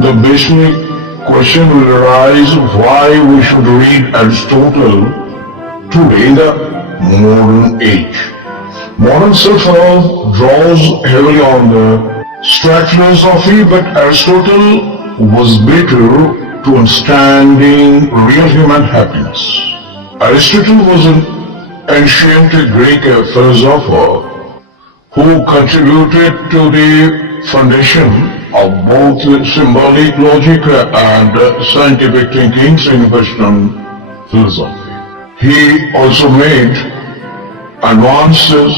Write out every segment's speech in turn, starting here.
The basic question will arise why we should read Aristotle today in the modern age. Modern self-help draws heavily on the abstract philosophy, but Aristotle was better to understanding real human happiness. Aristotle was an ancient Greek philosopher who contributed to the foundation of both symbolic logic and scientific thinking in Western philosophy. He also made advances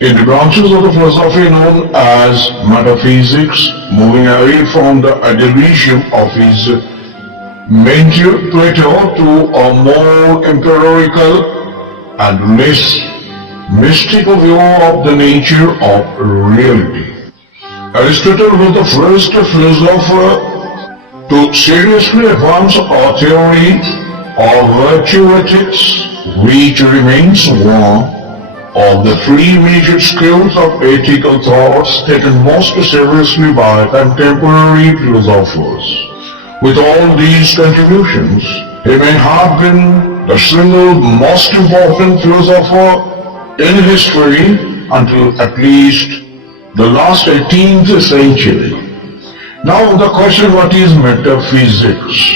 in the branches of the philosophy known as metaphysics, moving away from the idealism of his mentor Plato to a more empirical and less mystical view of the nature of reality. Aristotle was the first philosopher to seriously advance a theory of virtue ethics, which remains one of the three major schools of ethical thoughts taken most seriously by contemporary philosophers. With all these contributions, he may have been the single most important philosopher in history until at least the last 18th century. Now the question, what is metaphysics?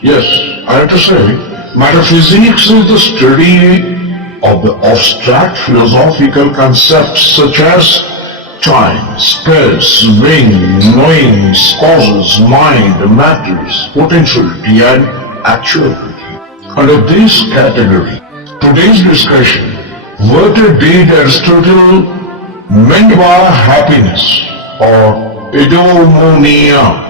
Yes, I have to say, metaphysics is the study of the abstract philosophical concepts such as time, space, being, knowing, causes, mind, matters, potentiality and actuality. Under this category, today's discussion, what did Aristotle meant by happiness or eudaimonia?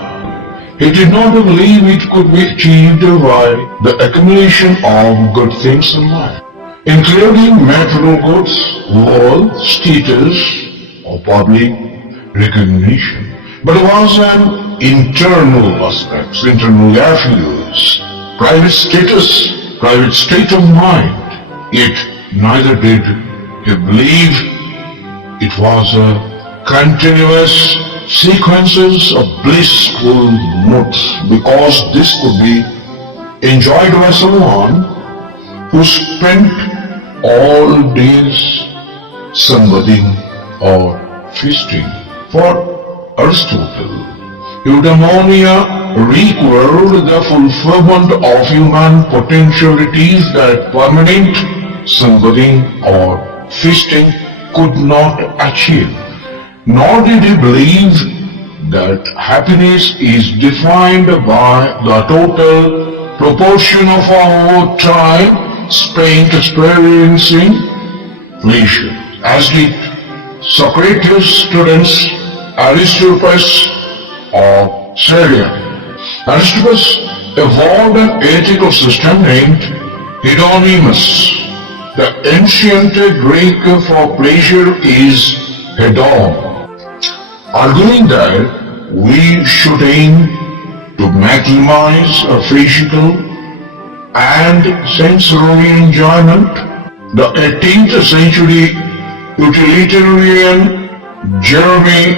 He did not believe it could be achieved by the accumulation of good things in life, including material goods, wealth, status, or public recognition. But it was an internal aspect, internal affairs, private status, private state of mind. Yet neither did he believe it was a continuous sequences of blissful moods, because this could be enjoyed by someone who spent all days sunbathing or feasting. For Aristotle, eudaimonia required the fulfillment of human potentialities that permanent sunbathing or feasting could not achieve. Nor did he believe that happiness is defined by the total proportion of our time spent experiencing pleasure, as did Socrates' students Aristotle or Syrian. Aristotle evolved an ethical system named eudaimonia. The ancient Greek for pleasure is hedon, arguing that we should aim to maximize a physical and sensory enjoyment. The 18th century utilitarian Jeremy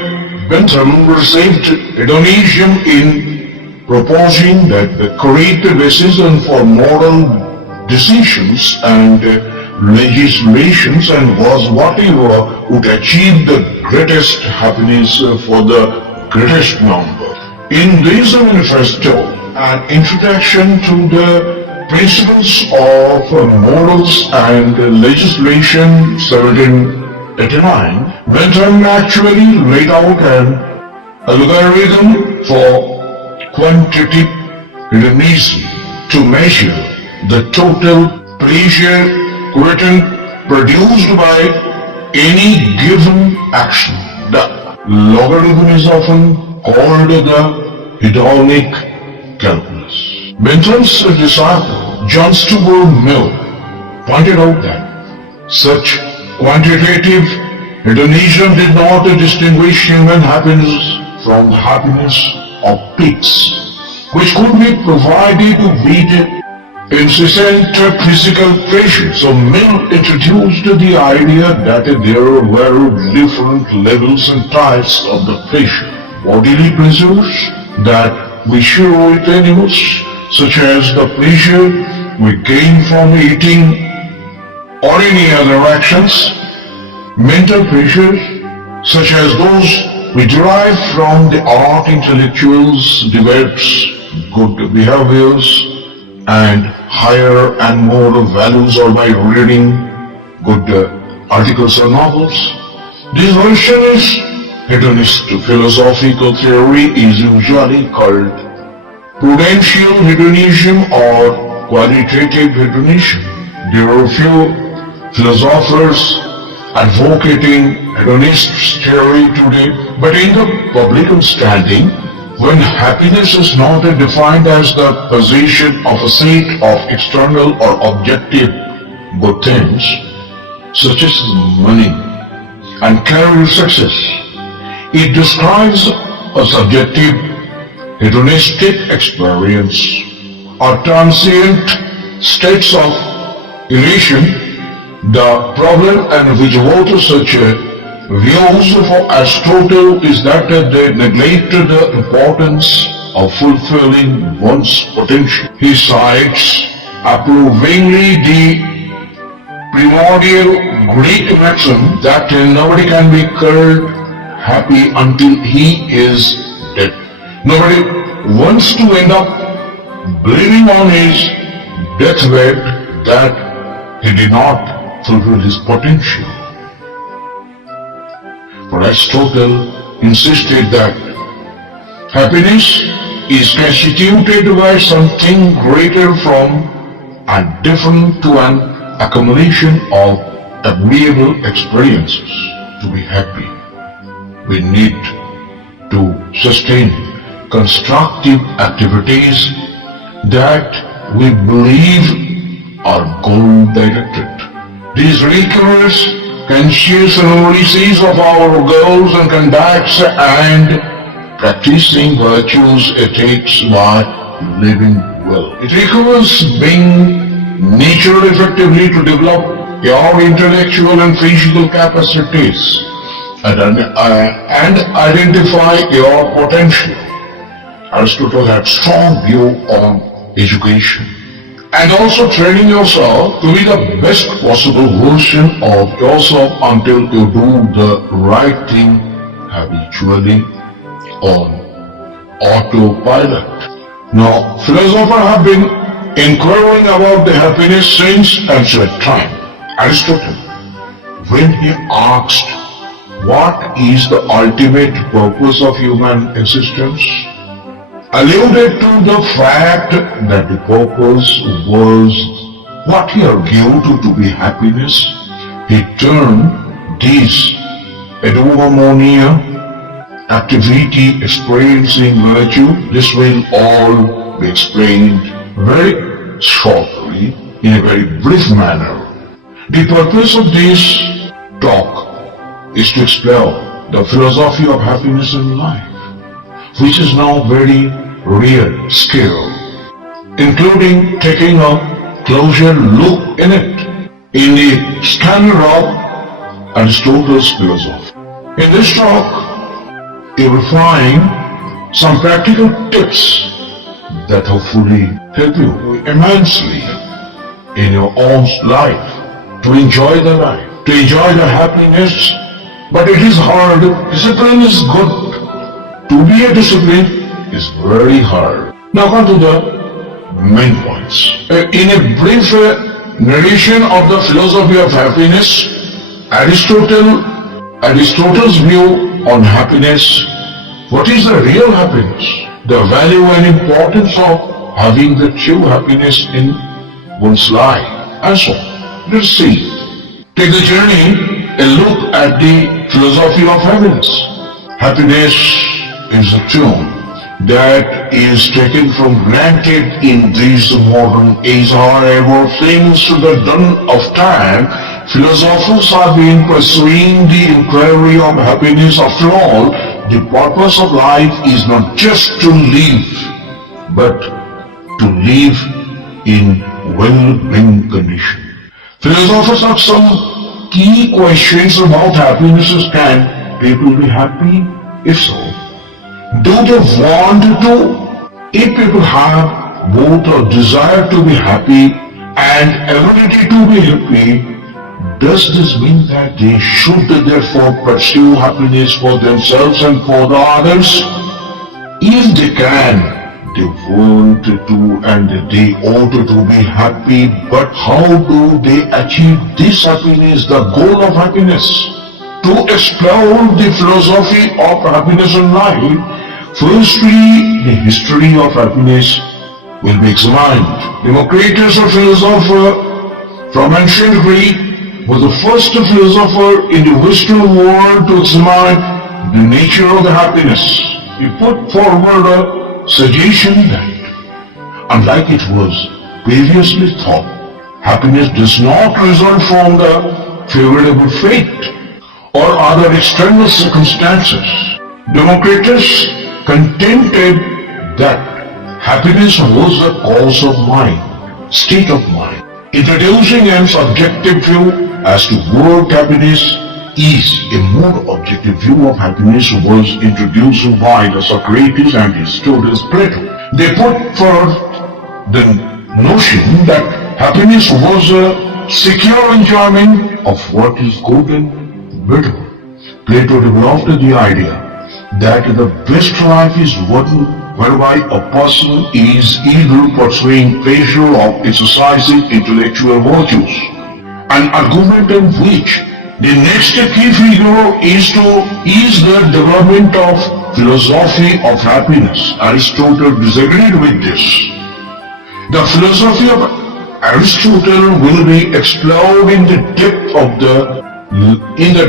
Bentham received hedonism in proposing that the correct basis for moral decisions and legislations and was whatever would achieve the greatest happiness for the greatest number. In this manifesto, an introduction to the principles of morals and legislation 1789, Bentham actually laid out an algorithm for quantitative hedonism to measure the total pleasure produced by any given action. The logarithm is often called the hedonic calculus. Bentham's disciple John Stuart Mill pointed out that such quantitative hedonism did not distinguish human happiness from the happiness of pigs, which could be provided to beat incessant physical pleasure. So Mill introduced the idea that there were different levels and types of the pleasure: bodily pleasures, that we share with animals, such as the pleasure we gain from eating or any other actions, mental pleasures, such as those we derive from the art intellectuals, debates, good behaviors, and higher and moral values, or by reading good articles or novels. This version is hedonist philosophical theory is usually called prudential hedonism or qualitative hedonism. There are few philosophers advocating hedonist theory today, but in the public understanding, when happiness is not defined as the possession of a set of external or objective good things, such as money and career success, it describes a subjective hedonistic experience or transient states of elation. The problem and which voters such views for Aristotle is that they neglect the importance of fulfilling one's potential. He cites approvingly the primordial Greek maxim that nobody can be called happy until he is dead. Nobody wants to end up believing on his deathbed that he did not fulfill his potential. For Aristotle insisted that happiness is constituted by something greater from and different to an accumulation of agreeable experiences. To be happy, we need to sustain constructive activities that we believe are goal-directed. These rigorous, conscious analyses of our goals and conducts and practicing virtues ethics by living well. It requires being nurtured effectively to develop your intellectual and physical capacities and identify your potential. Aristotle had strong view on education and also training yourself to be the best possible version of yourself until you do the right thing habitually on autopilot. Now, philosophers have been inquiring about the happiness since ancient time. Aristotle, when he asked what is the ultimate purpose of human existence, alluded to the fact that the purpose was what he argued to be happiness. He termed this eudaimonia, activity experiencing virtue. This will all be explained very shortly in a very brief manner. The purpose of this talk is to explore the philosophy of happiness in life, which is now very rare skill, including taking a closer look in it in the scanner of Aristotle's philosophy. In this talk, you will find some practical tips that hopefully help you immensely in your own life, to enjoy the life, to enjoy the happiness. But it is hard. Discipline is good. To be a discipline is very hard. Now come to the main points. In a brief narration of the philosophy of happiness, Aristotle's view on happiness, what is the real happiness, the value and importance of having the true happiness in one's life, and so on. Let's see. Take the journey, a look at the philosophy of happiness. Happiness is a term that is taken for granted in this modern age. However, since the dawn of time, philosophers have been pursuing the inquiry of happiness. After all, the purpose of life is not just to live, but to live in well-being condition. Philosophers ask some key questions about happiness. Can people be happy? If so, Do they want to? If people have both a desire to be happy and ability to be happy, does this mean that they should therefore pursue happiness for themselves and for the others? If they can, they want to and they ought to be happy, but how do they achieve this happiness, the goal of happiness? To explore the philosophy of happiness in life, firstly, the history of happiness will be examined. Democritus, a philosopher from ancient Greek, was the first philosopher in the Western world to examine the nature of the happiness. He put forward a suggestion that, unlike it was previously thought, happiness does not result from the favorable fate or other external circumstances. Democritus contended that happiness was the cause of mind, state of mind, introducing an subjective view as to what happiness is. A more objective view of happiness was introduced by the Socrates and his student Plato. They put forth the notion that happiness was a secure enjoyment of what is good and better. Plato developed the idea that the best life is one whereby a person is either pursuing pleasure or exercising intellectual virtues, an argument in which the next key figure is the development of philosophy of happiness. Aristotle disagreed with this. The philosophy of Aristotle will be explored in the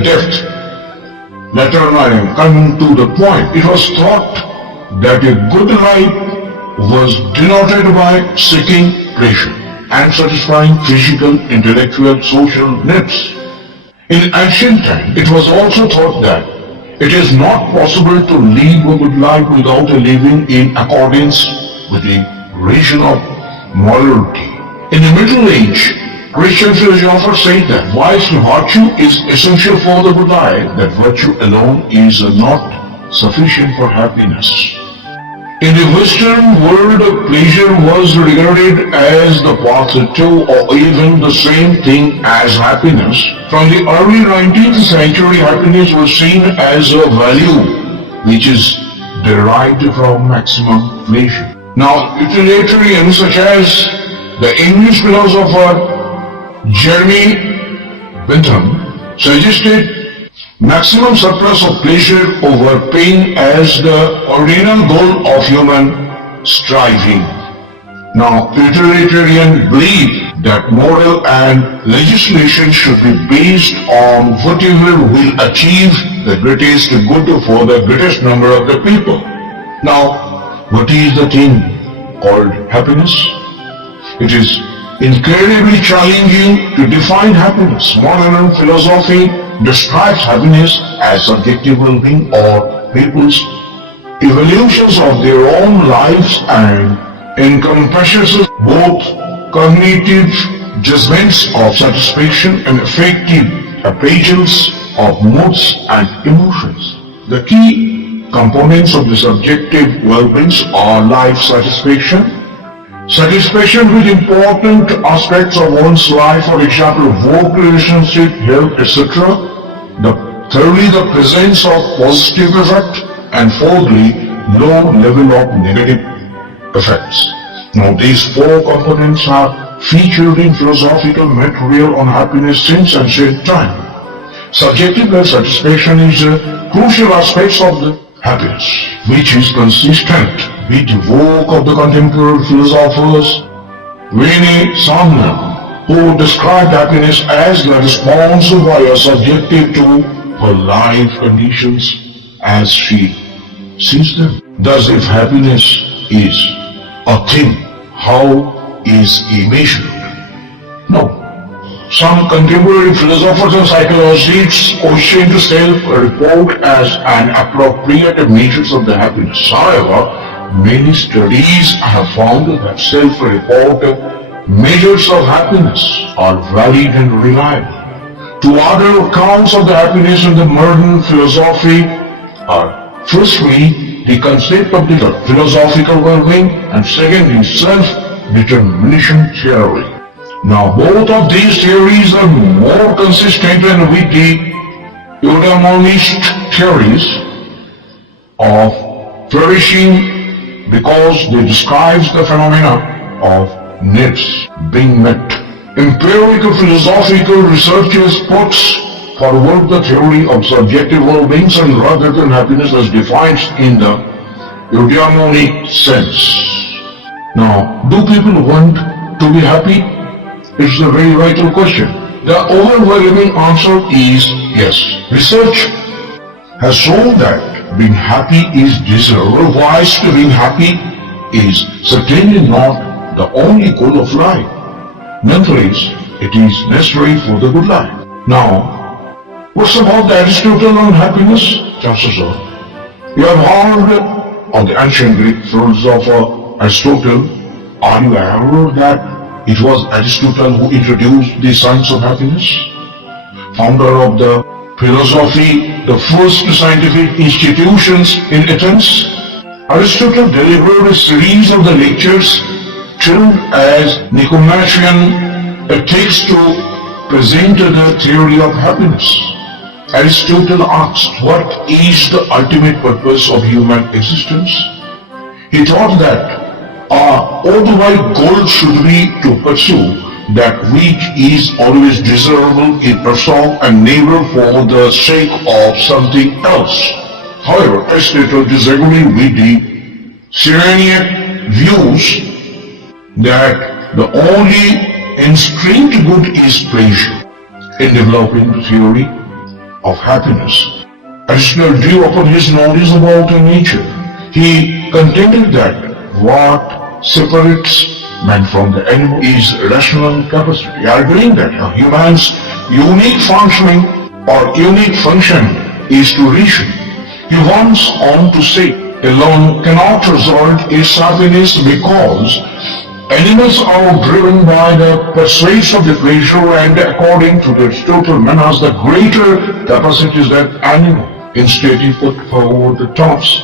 depth. Later I am coming to the point. It was thought that a good life was denoted by seeking pleasure and satisfying physical, intellectual, social needs. In ancient times, it was also thought that it is not possible to live a good life without living in accordance with the region of morality. In the Middle Age, Christian philosophers say that whilst virtue is essential for the good life, that virtue alone is not sufficient for happiness. In the Western world, pleasure was regarded as the positive or even the same thing as happiness. From the early 19th century, happiness was seen as a value which is derived from maximum pleasure. Now, utilitarians such as the English philosopher Jeremy Bentham suggested maximum surplus of pleasure over pain as the ordinal goal of human striving. Now, utilitarians believe that moral and legislation should be based on whatever will achieve the greatest good for the greatest number of the people. Now, what is the thing called happiness? It is incredibly challenging to define happiness. Modern philosophy describes happiness as subjective well-being or people's evolutions of their own lives and encompasses both cognitive judgments of satisfaction and affective appraisals of moods and emotions. The key components of the subjective well-being are life satisfaction, satisfaction with important aspects of one's life, for example, work, relationship, health, etc. Thirdly, the presence of positive effect, and fourthly, low level of negative effects. Now, these four components are featured in philosophical material on happiness since ancient time. Subjective satisfaction is a crucial aspect of the happiness, which is consistent with the work of the contemporary philosophers Rene Salman, who described happiness as the response by a subjective to her life conditions as she sees them. Thus, if happiness is a thing, how is it measured? No. Some contemporary philosophers and psychologists question the self-report as an appropriate measure of the happiness. However, many studies have found that self-report measures of happiness are valid and reliable. Two other accounts of the happiness in the modern philosophy are, firstly, the concept of the philosophical well-being, and second is self-determination theory. Now both of these theories are more consistent with the eudaimonic theories of flourishing because they describe the phenomena of needs being met. Empirical philosophical researchers puts forward the theory of subjective well-being and rather than happiness as defined in the eudaimonic sense. Now, do people want to be happy? It's a very vital question. The overwhelming answer is yes. Research has shown that being happy is desirable, whilst being happy is certainly not the only goal of life. Nonetheless, it is necessary for the good life. Now, what's about the Aristotle on happiness? Chances are, you have heard of the ancient Greek philosopher Aristotle. Are you aware that it was Aristotle who introduced the science of happiness? Founder of the philosophy, the first scientific institutions in Athens. Aristotle delivered a series of the lectures termed as Nicomachean, a text to present the theory of happiness. Aristotle asked, what is the ultimate purpose of human existence? He taught that our overall goal should be to pursue that which is always desirable in ourselves and never for the sake of something else. However, Aristotle disagreed with the Cyrenaic views that the only instinct good is pleasure. In developing the theory of happiness, Aristotle drew upon his knowledge about nature. He contended that what separates man from the animal is rational capacity, arguing that a human's unique functioning or unique function is to reason. He wants on to say, alone cannot result in happiness because animals are driven by the pursuits of the pleasure, and according to Aristotle, man has the greater capacities than animal. Instead, he put forward the thoughts.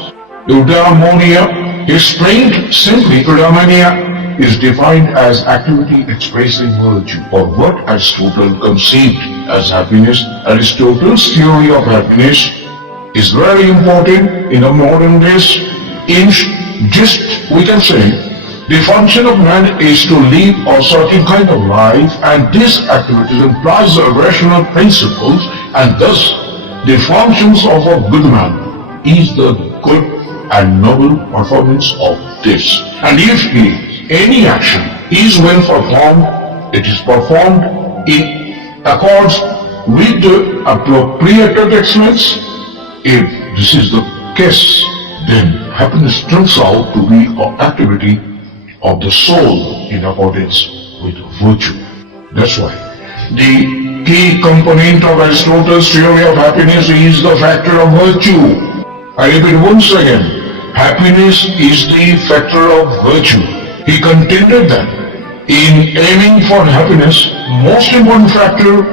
Eudaimonia explained simply, eudaimonia is defined as activity expressing virtue, or what Aristotle conceived as happiness. Aristotle's theory of happiness is very important in the modern days. In just, we can say, the function of man is to live a certain kind of life, and this activity implies the rational principles, and thus the functions of a good man is the good and noble performance of this. And if any action is well performed, it is performed in accords with the appropriate excellence. If this is the case, then happiness turns out to be an activity of the soul in accordance with virtue. That's why the key component of Aristotle's theory of happiness is the factor of virtue. I repeat once again, happiness is the factor of virtue. He contended that in aiming for happiness, most important factor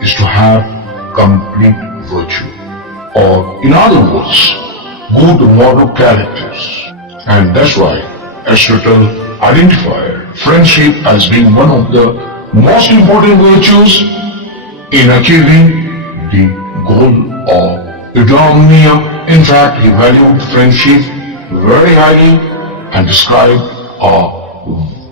is to have complete virtue, or in other words, good moral characters. And that's why Aristotle identified friendship as being one of the most important virtues in achieving the goal of eudaimonia. In fact, he valued friendship very highly and described a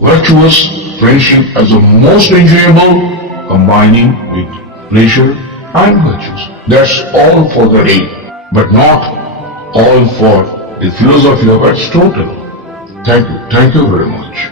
virtuous friendship as the most enjoyable, combining with pleasure and virtues. That's all for the day, but not all for the philosophy of Aristotle. Thank you very much.